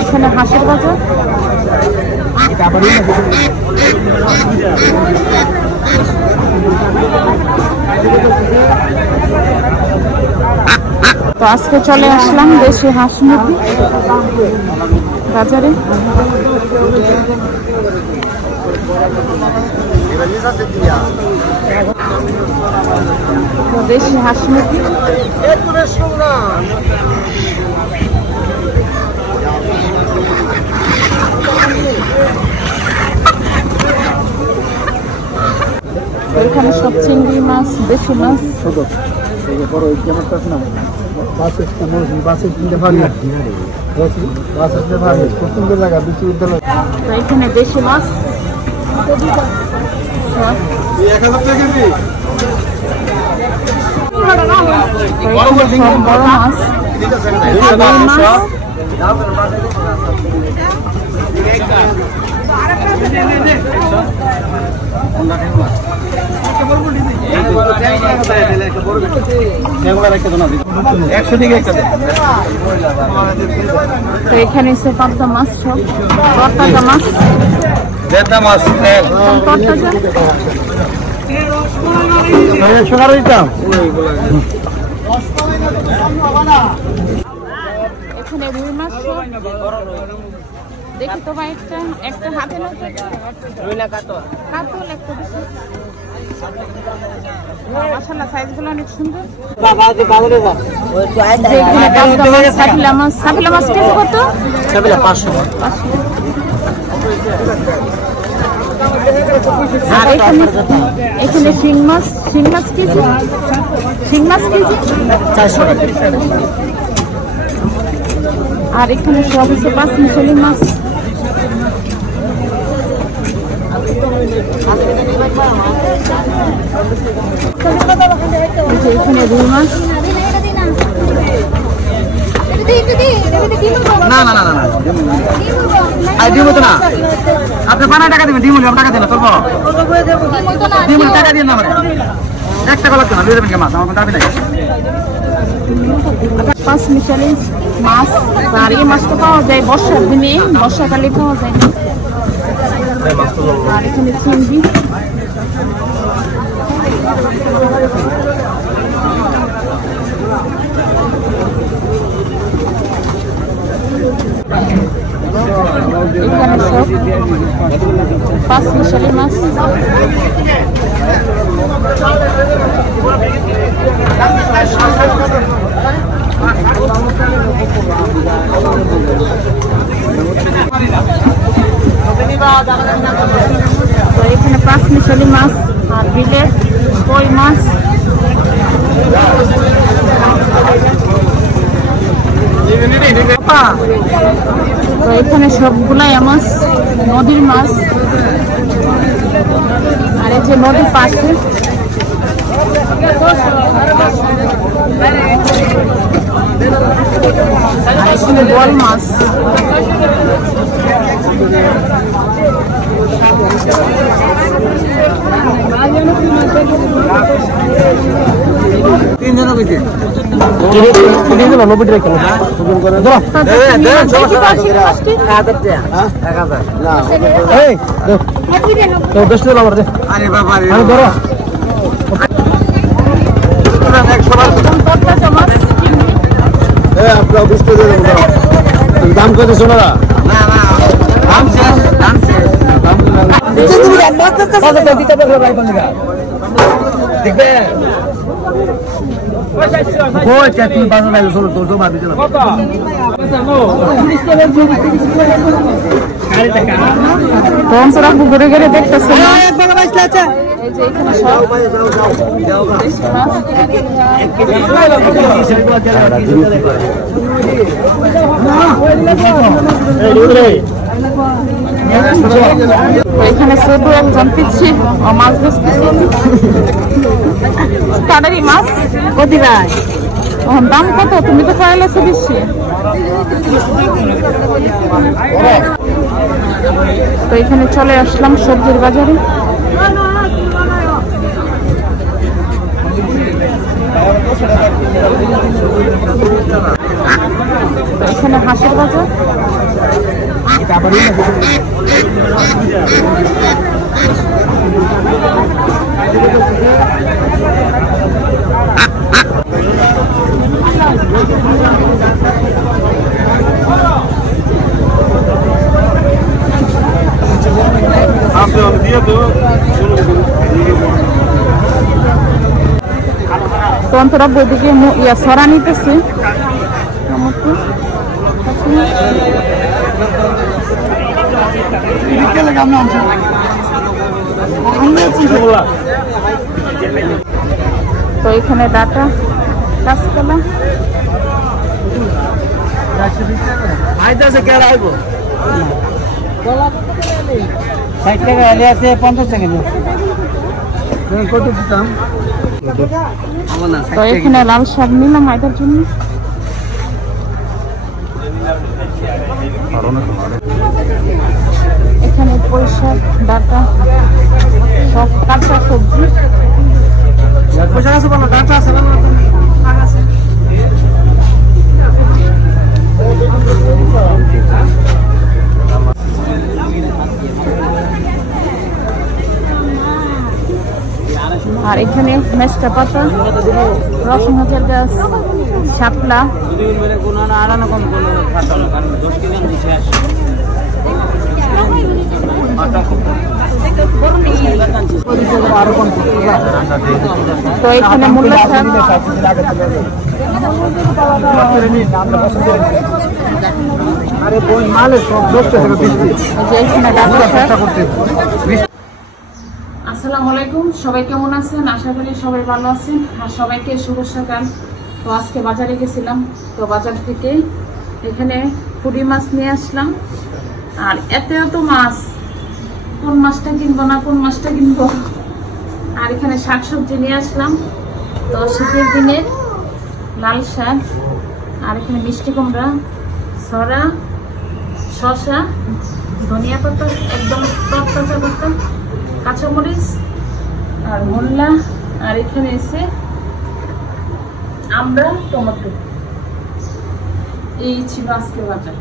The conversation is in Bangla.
এখানে হাঁসের বাজার। তো আজকে চলে আসলাম দেশি হাঁস মুরগি বাজারে। দেশি হাঁস মুরগি এখানে সব চিংড়ি মাছ, দেশি মাছ। এখানে দেশি মাছ বড় মাছ, তো এখানে এসে পাবদা মাছ, সব তরতাজা মাছ, এখানে রুই মাছ। দেখি তো ভাই একটা হাতে মাশাআল্লাহ, সাইজগুলো অনেক সুন্দর। সাবিলা মাছ কেজি কত? 500। আর এখানে শিং মাছ কেজি 400 টাকা। আর এখানে সব হচ্ছে 5 মিশালি মাছ। এখানে রুই মাছ। আপনি 5 টাকা দেবেন, ডিমুলি টাকা দেন, তোর ডিমুলি টাকা দিয়ে না মানে 1 টাকা লাগবে না, দিয়ে দেবেন মাছ, আমার দাবি নাই। 5 মিশালি মাছ। আর এই মাছটা পাওয়া যায় বর্ষার দিনে, বর্ষাকালে পাওয়া যায় না। আর এখানে চিংড়ি। এখানে সব 5 মিশালি মাছ। তো এখানে 5 মিশালি মাছ আর বিলের কই মাছ। তো এখানে সবগুলাই মাছ, নদীর মাছ। আর এই যে নদীর পাশে এখানে বল মাছ। দাম কত সোনারা? দেখবে ঘুরে ঘুরে দেখতেছে। এখানে শুধু একজন পিচ্ছি মাছ বেচতেছি। মাছ কত ভাই? দাম কত? তুমি তো খাইলেছো বেশি। তো এখানে চলে আসলাম সবজির বাজারে। এখানে হাঁসের বাজার। তন্তরা বইদিকে সরা নিতেছে। তো এখানে ডাটা কাঁচকলা আইতাছে কে আইব 60 টাকা এলে আছে 50 টাকা নিও কত দিতাম। তো এখানে লাল শাক নিলাম আইদার জন্য। এখানে পুঁই শাক ডাটা সব কাঁচা সবজি। পয়সা আছে বলো ডাটা আছে না আছে। আর এখানে মেস্টা পাতা, রসুন হাজার গাছ, শাপলা, তো এখানে মূল্য শাক, আসসালামু আলাইকুম। সবাই কেমন আছেন? আশা করি সবাই ভালো আছেন। আর সবাইকে শুভ সকাল। তো আজকে বাজারে গেছিলাম, তো বাজার থেকে এখানে পুঁটি মাছ নিয়ে আসলাম। আর এত মাছ, কোন মাছটা কিনবো না কোন মাছটা কিনবো। আর এখানে শাকসবজি নিয়ে আসলাম। তো শীতের দিনে লাল শাক, আর এখানে মিষ্টি কুমড়া, সরা, শসা, ধনিয়া পাতা একদম তরতাজা পাতা, কাঁচামরিচ আর মূলা, আর এখানে এসে আমরা টমেটো। এই ছিল আজকে বাজার।